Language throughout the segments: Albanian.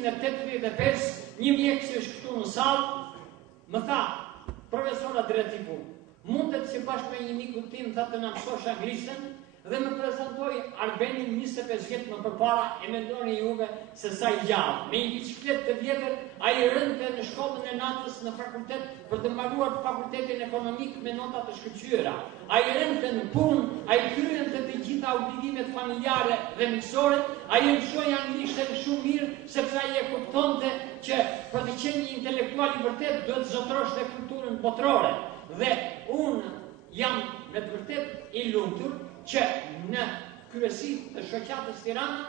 Në 85, një mjek që është këtu në salë, më tha, profesora Dretipu, mundet që bashkë me një miku tim, tha të në mësosh anglisën, dhe më prezentoj Arbenin 25 vjetë më përpara, e mendoni juve se sa i gjallë. Me një bicikletë të vjetër, a i rënte në shkollën e natës në fakultet për të mbaruar fakultetin ekonomik me notat të shkëlqyera. A i rënte në punë, a i kryente të gjitha obligimet familjare dhe miqësore, a i mësoi anglishten shumë mirë, sepse ai e kuptonte që për të qenë një intelektual i vërtet duhet të zotrosh dhe kulturën botërore. Dhe unë jam me të vërtet i lumtur që në kryesi të shoqatës Tirana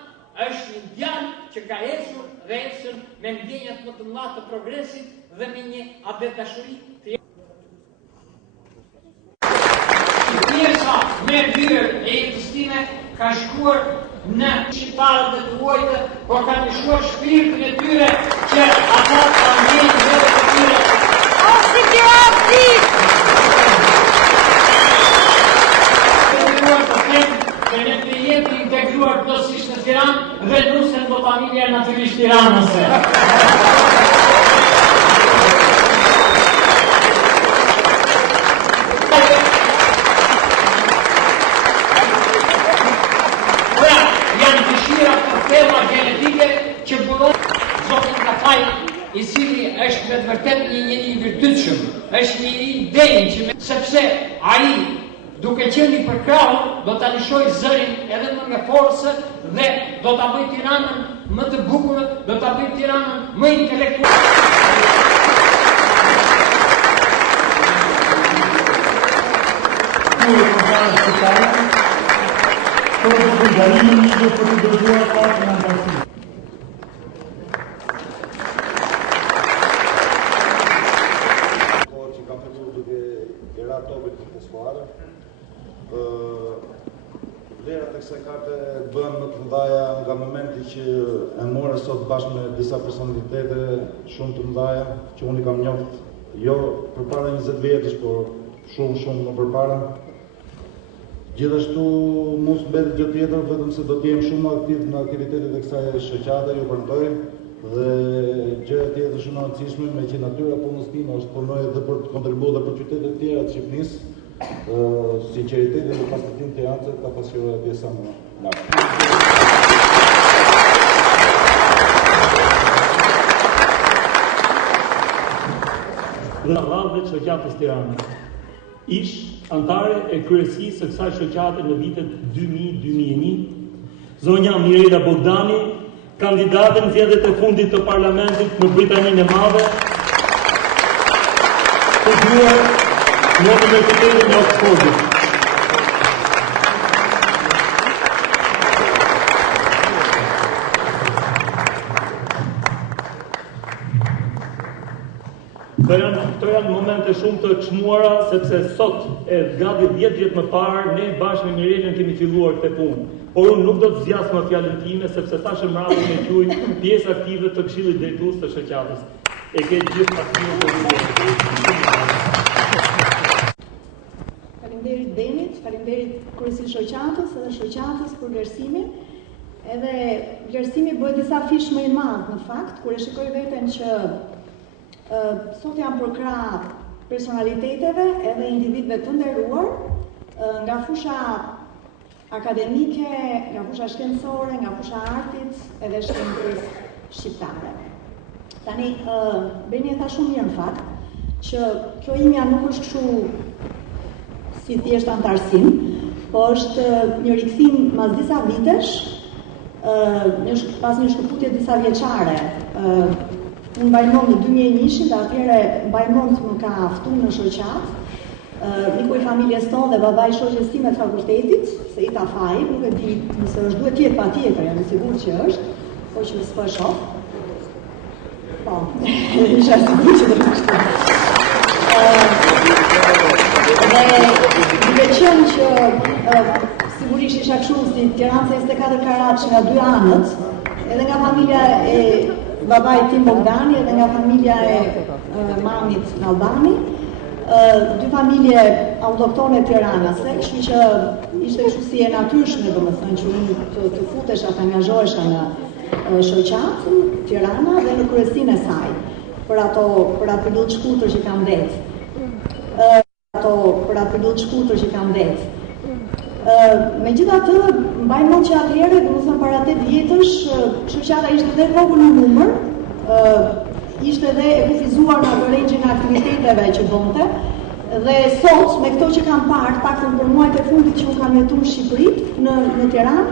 është një djalë që ka ecur dhe ecën me ndjenjat më të mëdha të progresit dhe me një abetashuri të pjesa me hyrë e jetës time ka shkuar në shqiptarët dhe të huajtë, por ka nishuar shpirtin e tyre që ata ta ndjenjë vetë të tyre. Integruar plotësisht në Tiranë dhe nusen do familja natyrisht tiranëse. Pra, janë dëshira për tema genetike që burojnë Zotin Kafaj, i cili është me të vërtet një njeri i virtytshëm, është një njeri i denjë, sepse ai duke qenë i përkrahur, do ta lëshoj zërin edhe më me forcë dhe do ta bëj Tiranën më të bukur, do ta bëj Tiranën më intelektuale. Vlerat e kësaj karte bën më të mëdhaja nga momenti që e morë sot bashkë me disa personalitete shumë të mëdhaja që unë i kam njoft jo përpara 20 vjetësh, por shumë më përpara. Gjithashtu mos mbetet gjë tjetër vetëm se do të jem shumë aktiv në aktivitetet e kësaj shoqate, ju premtoj, dhe gjëja tjetër shumë e rëndësishme me që natyra punës time është punoj edhe për të kontribuar dhe për qytetet tjera të Shqipërisë. Sinceriteti dhe pastetin të janë ka pasur pjesa më lartë. Dhe radhëve të shoqatës Tiranës. Ish antare e kryesisë së kësaj shoqate në vitet 2000-2001, zonja Mirela Bogdani, kandidate në zgjedhjet e fundit të parlamentit në Britaninë e Madhe, të duar në Universitetin e Oxfordit. Këto janë momente shumë të çmuara, sepse sot, gati 10 vjet më parë, ne bashkë me Mirelën kemi filluar këtë punë. Por unë nuk do të zgjas më fjalën time, sepse thashë mbrapa me quaj pjesë aktive të Këshillit Drejtues të shoqatës. E ke gjithë aktivën të Faleminderit Denit, faleminderit Kryesit Shoqatës edhe Shoqatës për vlerësimin. Edhe vlerësimi bëhet disa fish më i madh në fakt, kur e shikoj veten që sot jam përkrah personaliteteve edhe individëve të nderuar nga fusha akademike, nga fusha shkencore, nga fusha artit edhe shkencës shqiptare. Tani, Beni e tha shumë mirë në fakt, që kjo imja nuk është kështu si thjesht antarësim, po është një rikthim mas disa vitesh, pas një shkëputje disa vjeçare. Unë mbajmon në 2001, dhe atëherë mbajmon më ka ftuar në shoqat, miku i familjes tonë dhe babai i shoqes time të fakultetit, se i ta faj, nuk e di nëse është duhet tjetë patjetër, jam i sigurt që është, po që s'po e shoh. Po, isha sigurt që do të kështu. Dhe duke qenë që sigurisht isha kështu si Tiranë 24 karat nga dy anët, edhe nga familja e babait tim Bogdani edhe nga familja e mamit në Albani, dy familje autoktone tiranase, kështu që ishte kështu si e natyrshme, domethënë që unë të futesha, të angazhohesha shoqat, Tirana dhe në kryesinë e saj, për ato periudhë shkurtër që kanë ndetë. Për atë periudhë shkurtër që kanë ndetë. Megjithatë, mbaj mend që atëherë, domethënë para 8 vjetësh, shoqata ishte edhe vogël në numër, ishte edhe e kufizuar në atë rangjin e aktiviteteve që bënte. Dhe sot, me këto që kam parë, paktën për muajt e fundit që unë kam jetuar në Shqipëri, në Tiranë,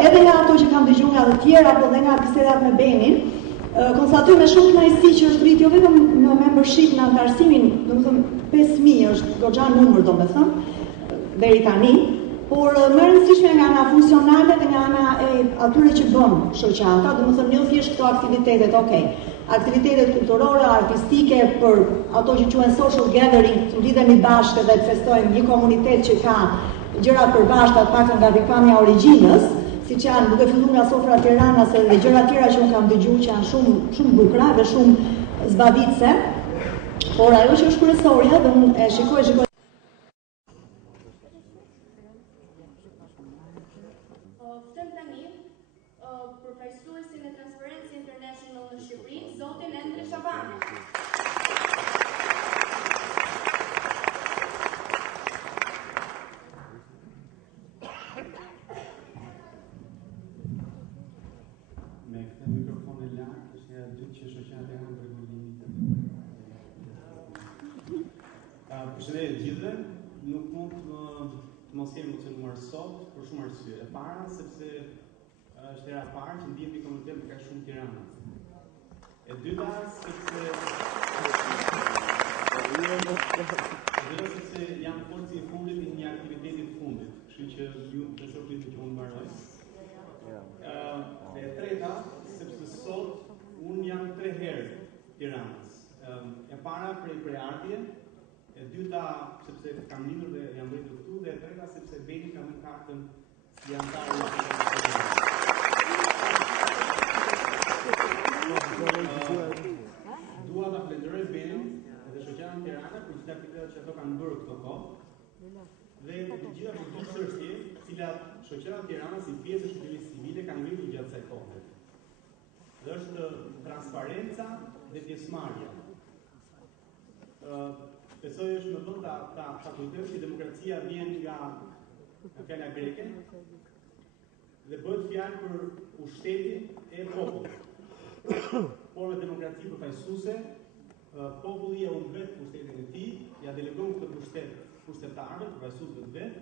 edhe nga ato që kam dëgjuar nga të tjerë apo dhe nga bisedat me Benin, konstatoj me shumë kënaqësi që është rrit jo vetëm në membership në antarësimin, domethënë 5000 është goxha numër domethënë deri tani, por më e rëndësishme nga ana funksionale dhe nga ana e atyre që bën shoqata, domethënë jo thjesht këto aktivitetet, aktivitetet kulturore, artistike, për ato që quhen social gathering, të lidhemi bashkë dhe të festojmë një komunitet që ka gjëra përbashkëta, të paktën nga pikpamja e origjinës, siç janë duke filluar nga sofra Tiranës dhe gjëra tjera që unë kam dëgjuar që janë shumë bukura dhe shumë zbavitëse. Por ajo që është kryesorja dhe unë e shikoj Ftem tani përfaqësuesin e Transparency International në Shqipëri, zotin Endre Shabani. Me këtë mikrofon e lartë, është nga dytë që shoqata janë për regullimit. Përshëndetje të gjithëve, nuk mund të mos kemi emocionuar sot për shumë arsye. E para sepse është era e parë që ndihemi komunitet me kaq shumë Tiranë. E dyta sepse janë forcë e fundit në një aktiviteti të fundit, kështu që ju të shohni që unë mbaroj. Dhe e treta, sepse sot unë jam 3 herë Tiranës. E para prej ardhje, e dyta sepse kam lindur dhe jam rritur këtu, dhe e treta sepse Beni ka më kartën si antar dua ta falenderoj Benin dhe shoqatën Tirana për gjithë aktivitetet që ato kanë bërë këto kohë. Dhe të gjitha këto çështje, të cilat shoqata Tirana si pjesë e shoqërisë civile kanë ngritur gjatë kësaj kohe. Dhe është transparenca dhe pjesëmarrja. Besoj është më vonë ta kujtojmë që demokracia vjen nga fjala greke dhe bëhet fjalë për ushtetin e popullit. Por me demokraci përfaqësuese, populli e umbet pushtetin e tij, ja delegon këtë pushtet pushtetarëve, përfaqësuesve të vet,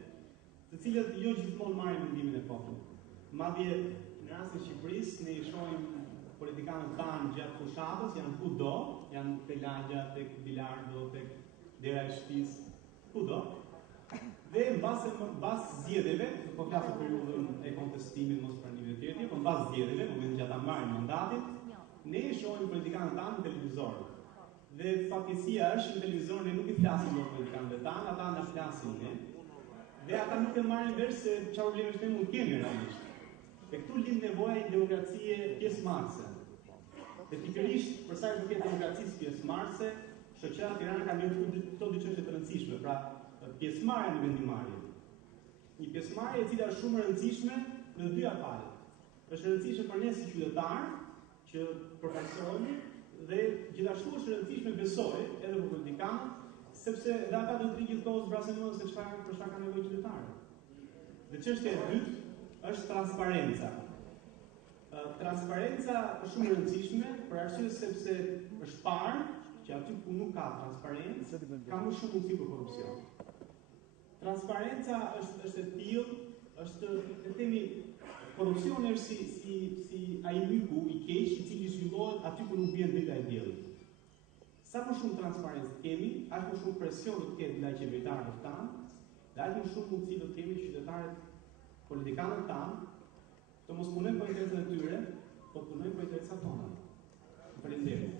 të cilët jo gjithmonë marrin mendimin e popullit. Madje në rastin e Shqipërisë ne i shohim politikanët tanë gjatë fushatës, janë kudo, janë te lagja, tek bilardo, tek dera e shtëpisë, kudo. Dhe mbas zgjedhjeve, po flas për periudhën e kontestimit mos pranimit të tjerë, po mbas zgjedhjeve, në momentin që ata marrin mandatin, ne i shohim politikanët tanë në televizor. Dhe fatkeqësia është në televizor ne nuk i flasim me politikanët tanë, ata na flasin ne. Dhe ata nuk e marrin vesh se çfarë probleme ne mund kemi realisht. Dhe këtu lind nevoja e demokracie pjesëmarrëse. Dhe pikërisht për sa i përket demokracisë pjesëmarrëse, shoqata Tirana ka ndërtuar këto dy çështje të rëndësishme, pra pjesëmarrja në vendimarrje. Një pjesëmarrje e cila është shumë e rëndësishme në dy afare. Është e rëndësishme për ne si qytetarë që përfaqësohemi dhe gjithashtu është e rëndësishme besoj edhe për politikanët, sepse edhe ata do të rrinë kohës brasemon se për çfarë kanë nevojë qytetarët. Dhe çështja e dytë është transparenca. Transparenca është shumë e rëndësishme për arsye sepse është parë që aty ku nuk ka transparencë, ka më shumë mundësi për korrupsion. Transparenca është e tillë, është e themi korrupsioni është si ai myku i keq i cili zhvillohet aty ku nuk vjen drita e diellit. Sa më shumë transparencë kemi, aq më shumë presion do të ketë ndaj qeverisarëve tanë, dhe aq më shumë mundësi do të kemi qytetarët, politikanët tanë, të mos punojnë për interesat e tyre, po punojnë për interesat tona. Faleminderit.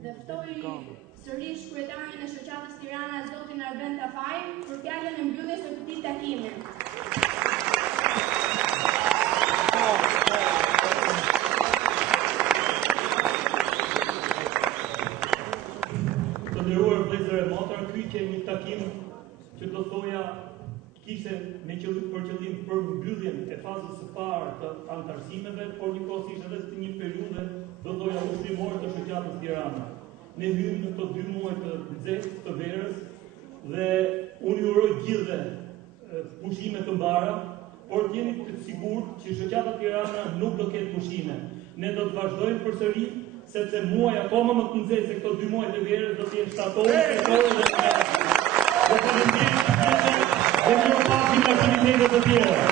Dhe ftoj sërish kryetarin e shoqatës Tirana, zotin Arben Tafaj, për fjalën e mbylljes së këtij takimi. paraqyqe një takim që do thoja kishte për qëllim përmbylljen e fazës së parë të antarësimeve, por njëkohësisht edhe të një periudhe do thoja ushqimore të shoqatës Tirana. Ne hymë në këto 2 muaj të nxehtë të verës dhe unë ju uroj gjithëve pushime të mbara, por jeni të sigurt që shoqata Tirana nuk do ketë pushime. Ne do të vazhdojmë përsëri, sepse muaj akoma më të nxehtë se këto 2 muaj të verës do të jenë shtatorë, tetorë dhe dhe mirë pafshim aktivitetet të tjera.